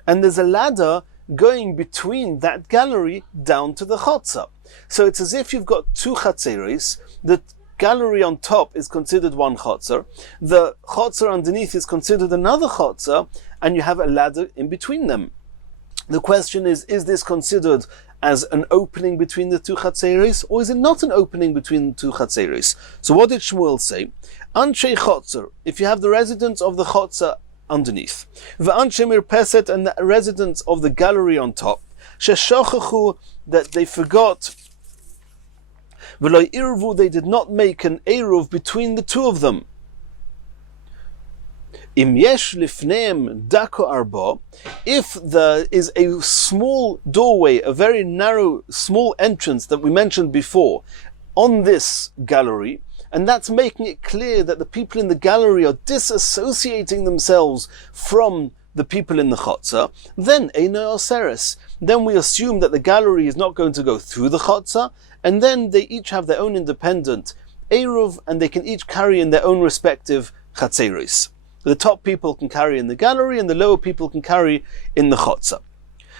and there's a ladder going between that gallery down to the chotzer. So it's as if you've got two chatzeris. The gallery on top is considered one chotzer, the chotzer underneath is considered another chotzer, and you have a ladder in between them. The question is this considered as an opening between the two chatzeris, or is it not an opening between the two chatzeris? So what did Shmuel say? Anshe chotzer, if you have the residents of the chotzer underneath, v'anshe mirpeset, and the residents of the gallery on top, sheshochachu, that they forgot, v'lo irvu, they did not make an eruv between the two of them. Im yesh lifneim dako arba, if there is a small doorway, a very narrow, small entrance that we mentioned before, on this gallery, and that's making it clear that the people in the gallery are disassociating themselves from the people in the chotzer, then eino oseres. Then we assume that the gallery is not going to go through the chotzer, and then they each have their own independent eruv, and they can each carry in their own respective chatzeris. The top people can carry in the gallery, and the lower people can carry in the chotzer.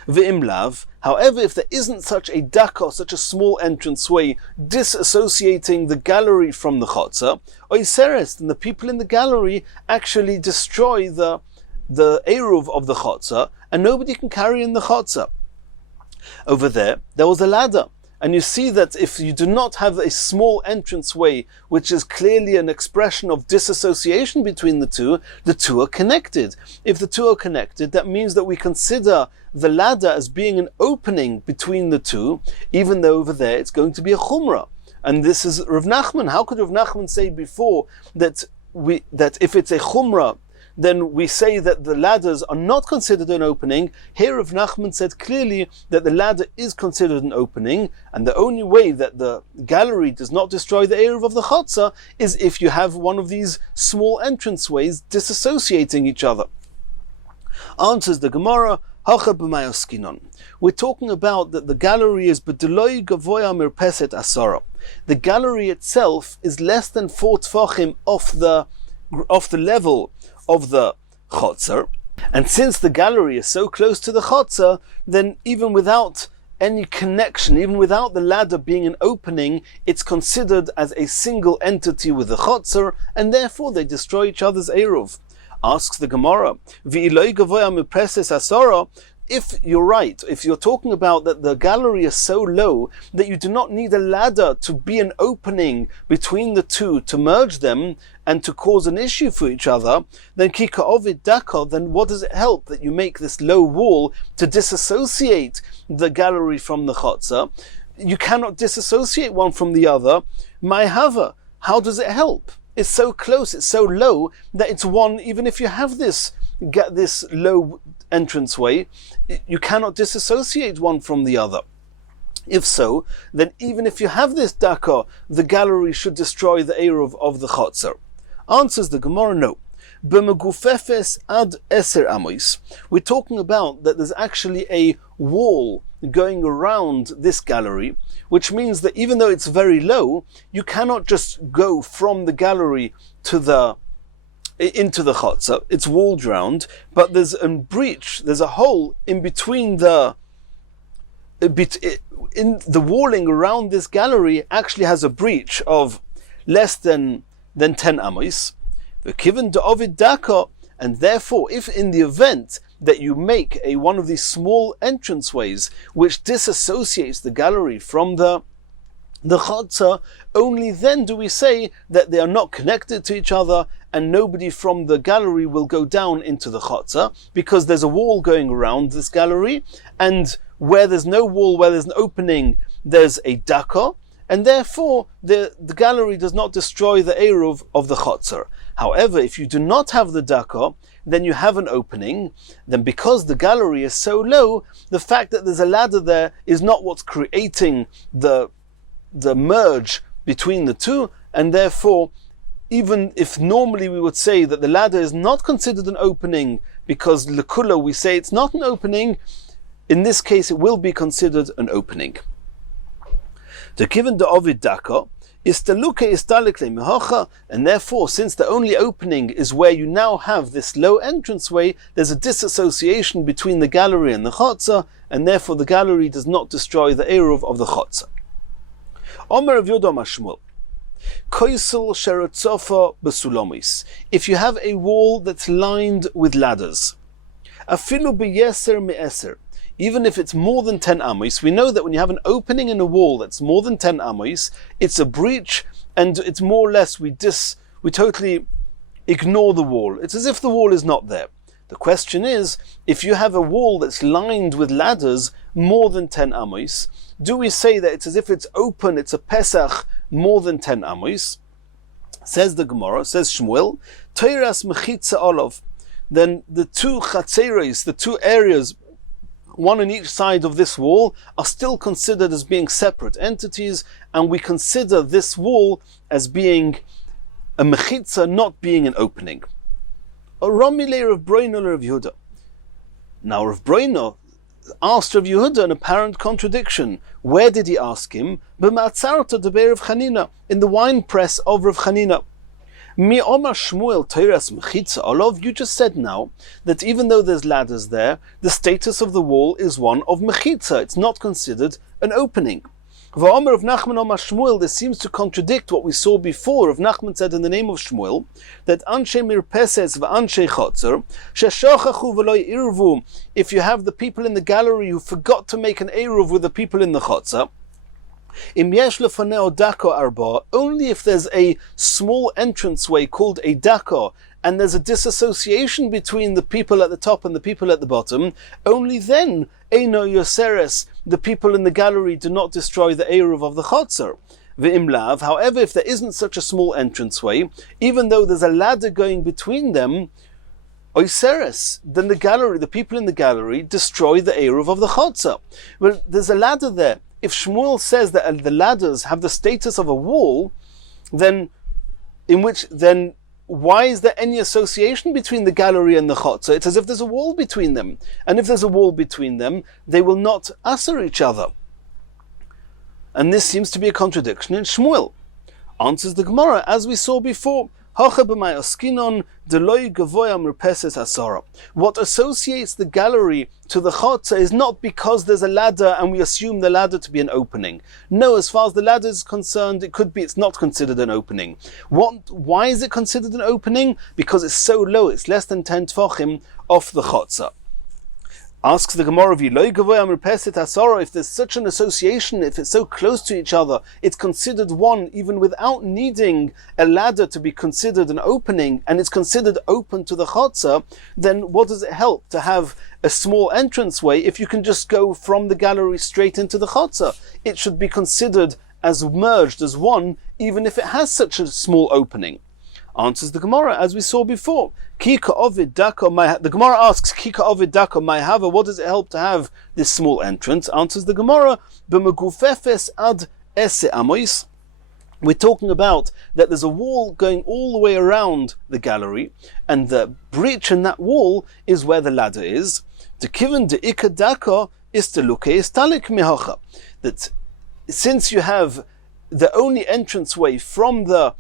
V'imlav, however, if there isn't such a dako, such a small entranceway disassociating the gallery from the chotzer, oiseres, then the people in the gallery actually destroy the eruv of the chotzer, and nobody can carry in the chotzer. Over there was a ladder. And you see that if you do not have a small entranceway, which is clearly an expression of disassociation between the two are connected. If the two are connected, that means that we consider the ladder as being an opening between the two, even though over there it's going to be a chumrah. And this is Rav Nachman. How could Rav Nachman say before that if it's a chumrah, then we say that the ladders are not considered an opening? Here Rav Nachman said clearly that the ladder is considered an opening, and the only way that the gallery does not destroy the eruv of the chotzer is if you have one of these small entranceways disassociating each other. Answers the Gemara, Hacha b'mayoskinon. We're talking about that the gallery is b'deloi gavoya mirpeset asara. The gallery itself is less than 4 tfachim off the level of the chotzer, and since the gallery is so close to the chotzer, then even without any connection, even without the ladder being an opening, it's considered as a single entity with the chotzer, and therefore they destroy each other's eruv. Asks the Gemara, V'iloi gavoya mipreses asara, if you're right, if you're talking about that the gallery is so low that you do not need a ladder to be an opening between the two to merge them and to cause an issue for each other, then kika ovid daka, then what does it help that you make this low wall to disassociate the gallery from the chotzer? You cannot disassociate one from the other. My hava, how does it help? It's so close, it's so low that it's one, even if you have this low entranceway, you cannot disassociate one from the other. If so, then even if you have this daka, the gallery should destroy the eruv of the chotzer. Answers the Gemara, no. B'megufefes ad eser amois. We're talking about that there's actually a wall going around this gallery, which means that even though it's very low, you cannot just go from the gallery into the chotzer. It's walled round, but there's a breach, there's a hole in between the walling around this gallery actually has a breach of less than 10 amos. V'kiven de'ovid daka, and therefore, if in the event that you make one of these small entranceways which disassociates the gallery from the chotzer, only then do we say that they are not connected to each other and nobody from the gallery will go down into the chotzer, because there's a wall going around this gallery, and where there's no wall, where there's an opening, there's a daka, and therefore the gallery does not destroy the eruv of the chotzer. However, if you do not have the daka, then you have an opening. Then because the gallery is so low, the fact that there's a ladder there is not what's creating the merge between the two, and therefore, even if normally we would say that the ladder is not considered an opening, because lekula we say it's not an opening, in this case it will be considered an opening. The given the ovid daka is taluke istalekle mehacha, and therefore, since the only opening is where you now have this low entranceway, there's a disassociation between the gallery and the chotzer, and therefore the gallery does not destroy the eruv of the chotzer. Omer of Yodom Shmuel, Koisel Sheretzofa Besulomis. If you have a wall that's lined with ladders, Afilu beyeser me'eser, even if it's more than 10 amos, we know that when you have an opening in a wall that's more than 10 amos, it's a breach, and it's more or less we totally ignore the wall. It's as if the wall is not there. The question is, if you have a wall that's lined with ladders more than 10 amos, do we say that it's as if it's open, it's a Pesach more than 10 amos? Says the Gemara, says Shmuel, Teiras mechitza olav. Then the two chatzeres, the two areas, one on each side of this wall, are still considered as being separate entities, and we consider this wall as being a mechitza, not being an opening. Romile Rav Broino Rav Yehuda. Now Rav Broino asked Rav Yehuda an apparent contradiction. Where did he ask him? B'ma'atzarta deber Rav Chanina, in the wine press of Rav Chanina. Mi Omar Shmuel Teiras Mechitza Olav. You just said now that even though there's ladders there, the status of the wall is one of mechitza. It's not considered an opening. V'Omer of Nachman Omar Shmuel, this seems to contradict what we saw before. Of Nachman said in the name of Shmuel that Anshe Mirpeses v'Anshe Chotzer Sheshochachu v'Lo Irvu. If you have the people in the gallery who forgot to make an eruv with the people in the chotzer, Im yesh lefaneo dako arba, only if there's a small entranceway called a dako, and there's a disassociation between the people at the top and the people at the bottom, only then eino yoseres, the people in the gallery do not destroy the eruv of the chotzer. V'im lav, however, if there isn't such a small entranceway, even though there's a ladder going between them, oiseres, then the gallery, the people in the gallery, destroy the eruv of the chotzer. Well, there's a ladder there. If Shmuel says that the ladders have the status of a wall, then why is there any association between the gallery and the chotzer? It's as if there's a wall between them. And if there's a wall between them, they will not asser each other. And this seems to be a contradiction in Shmuel. Answers the Gemara, as we saw before, what associates the gallery to the chotzer is not because there's a ladder and we assume the ladder to be an opening. No, as far as the ladder is concerned, it's not considered an opening. Why is it considered an opening? Because it's so low, it's less than 10 tefachim off the chotzer. Asks the Gemara, if there's such an association, if it's so close to each other, it's considered one even without needing a ladder to be considered an opening, and it's considered open to the chotzer, then what does it help to have a small entranceway if you can just go from the gallery straight into the chotzer? It should be considered as merged as one, even if it has such a small opening. Answers the Gemara, as we saw before. The Gemara asks, Kika ovid daka mayhava, what does it help to have this small entrance? Answers the Gemara, b'megufefes ad ese amois. We're talking about that there's a wall going all the way around the gallery, and the breach in that wall is where the ladder is. That since you have the only entranceway from the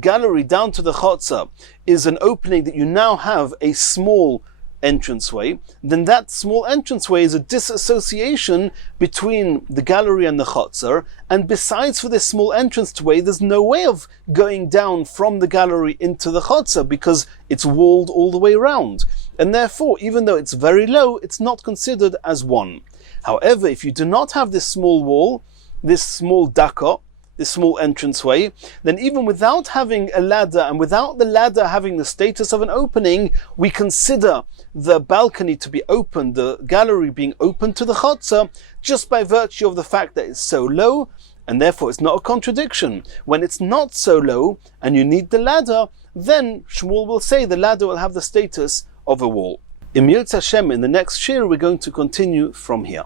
gallery down to the chotzer is an opening that you now have a small entranceway, then that small entranceway is a disassociation between the gallery and the chotzer, and besides for this small entranceway, there's no way of going down from the gallery into the chotzer because it's walled all the way around, and therefore, even though it's very low, it's not considered as one. However, if you do not have this small wall, this small daka, this small entranceway, then even without having a ladder and without the ladder having the status of an opening, we consider the balcony to be open, the gallery being open to the chotzer, just by virtue of the fact that it's so low, and therefore it's not a contradiction. When it's not so low and you need the ladder, then Shmuel will say the ladder will have the status of a wall. In the next shir, we're going to continue from here.